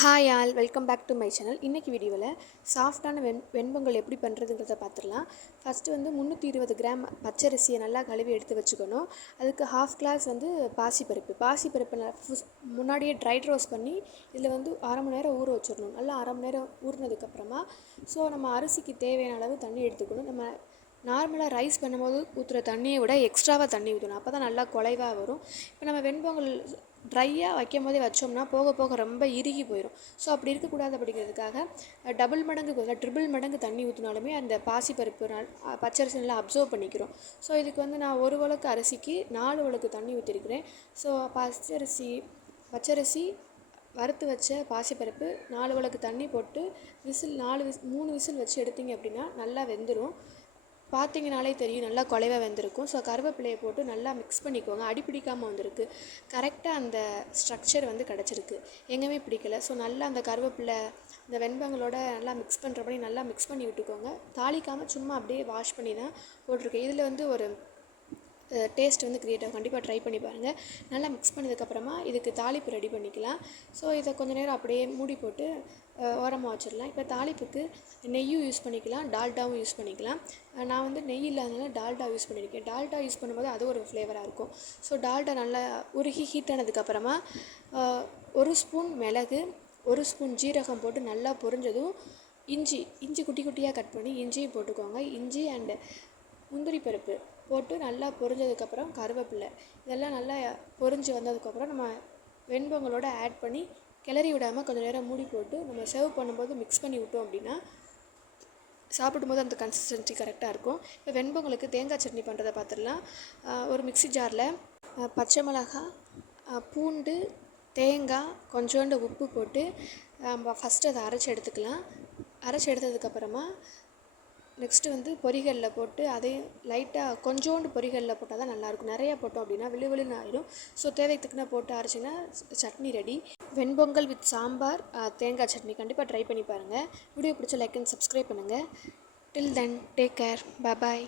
Hi all welcome back to my channel. இன்றைக்கி வீடியோவில் சாஃப்டான வெண்பொங்கல் எப்படி பண்ணுறதுங்கிறத பார்த்துடலாம். ஃபஸ்ட்டு வந்து 320 கிராம் பச்சரிசியை நல்லா கழுவி எடுத்து வச்சுக்கணும். அதுக்கு ஹாஃப் கிளாஸ் வந்து பாசிப்பருப்பு முன்னாடியே ட்ரை ரோஸ்ட் பண்ணி இதில் வந்து அரை மணி நேரம் ஊற வச்சிடணும். நல்லா அரை மணி நேரம் ஊறினதுக்கப்புறமா நம்ம அரிசிக்கு தேவையான அளவு தண்ணி எடுத்துக்கணும். நம்ம நார்மலாக ரைஸ் பண்ணும்போது ஊற்றுற தண்ணியை விட எக்ஸ்ட்ராவாக தண்ணி ஊற்றணும். அப்போ தான் நல்லா குலைவாக வரும். இப்போ நம்ம வெண்பொங்கல் ட்ரையாக வைக்கும் போதே வச்சோம்னா போக போக ரொம்ப இறுகி போயிடும். ஸோ அப்படி இருக்கக்கூடாது. அப்படிங்கிறதுக்காக டபுள் மடங்கு ட்ரிபிள் மடங்கு தண்ணி ஊற்றினாலுமே அந்த பாசிப்பருப்பு பச்சரிசி நல்லா அப்சர்வ் பண்ணிக்கிறோம். ஸோ இதுக்கு வந்து நான் 1 உலக்கு அரிசிக்கு 4 உலக்கு தண்ணி ஊற்றிருக்கிறேன். ஸோ பச்சரிசி வறுத்து வச்ச பாசிப்பருப்பு 4 உலக்கு தண்ணி போட்டு 3 விசில் வச்சு எடுத்திங்க அப்படின்னா நல்லா வெந்துடும். பார்த்தீங்கனாலே தெரியும் நல்லா குலைவாக வெந்திருக்கும். ஸோ கருவேப்பிலையை போட்டு நல்லா மிக்ஸ் பண்ணிக்கோங்க. அடிப்பிடிக்காமல் வந்திருக்கு. கரெக்டாக அந்த ஸ்ட்ரக்சர் வந்து கிடச்சிருக்கு. எங்கேயுமே பிடிக்கலை. ஸோ நல்லா அந்த கருவேப்பிலை இந்த வெண்பொங்கலோட நல்லா மிக்ஸ் பண்ணுறபடி நல்லா மிக்ஸ் பண்ணி விட்டுக்கோங்க. தாளிக்காமல் சும்மா அப்படியே வாஷ் பண்ணி தான் போட்டிருக்கேன். இதில் வந்து ஒரு டேஸ்ட் வந்து க்ரியேட் ஆகும். கண்டிப்பாக ட்ரை பண்ணி பாருங்கள். நல்லா மிக்ஸ் பண்ணதுக்கப்புறமா இதுக்கு தாளிப்பு ரெடி பண்ணிக்கலாம். ஸோ இதை கொஞ்சம் நேரம் அப்படியே மூடி போட்டு ஓரமாக வச்சிடலாம். இப்போ தாளிப்புக்கு நெய்யும் யூஸ் பண்ணிக்கலாம், டால்டாவும் யூஸ் பண்ணிக்கலாம். நான் வந்து நெய் இல்லாதனால டால்டா யூஸ் பண்ணியிருக்கேன். டால்டா யூஸ் பண்ணும்போது அது ஒரு ஃப்ளேவராக இருக்கும். ஸோ டால்டா நல்லா உருகி ஹீட் ஆனதுக்கப்புறமா 1 ஸ்பூன் மிளகு, 1 ஸ்பூன் ஜீரகம் போட்டு நல்லா பொரிஞ்சதும் இஞ்சி குட்டி குட்டியாக கட் பண்ணி இஞ்சியும் போட்டுக்கோங்க. இஞ்சி அண்டு முந்திரி பருப்பு போட்டு நல்லா பொரிஞ்சதுக்கப்புறம் கருவேப்பிலை இதெல்லாம் நல்லா பொரிஞ்சு வந்ததுக்கப்புறம் நம்ம வெண்பொங்கலோடு ஆட் பண்ணி கிளறி விடாமல் கொஞ்சம் நேரம் மூடி போட்டு நம்ம சர்வ் பண்ணும்போது மிக்ஸ் பண்ணி விட்டோம் அப்படின்னா சாப்பிடும்போது அந்த கன்சிஸ்டன்சி கரெக்டாக இருக்கும். இப்போ வெண்பொங்கலுக்கு தேங்காய் சட்னி பண்ணுறதை பார்த்துடலாம். ஒரு மிக்ஸி ஜாரில் பச்சை மிளகாய், பூண்டு, தேங்காய், கொஞ்சோண்டு உப்பு போட்டு நம்ம ஃபஸ்ட்டு அதை அரைச்சி எடுத்துக்கலாம். அரைச்சி எடுத்ததுக்கப்புறமா நெக்ஸ்ட்டு வந்து பொரிகளில் போட்டு அதையும் லைட்டாக கொஞ்சோண்டு பொரிகளில் போட்டால் தான் நல்லாயிருக்கும். நிறையா போட்டோம் அப்படின்னா விழுவிழுன்னு ஆகிடும். ஸோ தேவைக்கு போட்டு அரைச்சிங்கன்னா சட்னி ரெடி. வெண்பொங்கல் வித் சாம்பார், தேங்காய் சட்னி கண்டிப்பாக ட்ரை பண்ணி பாருங்கள். வீடியோ பிடிச்ச லைக் அண்ட் சப்ஸ்கிரைப் பண்ணுங்கள். டில் தென் டேக் கேர். பாய்.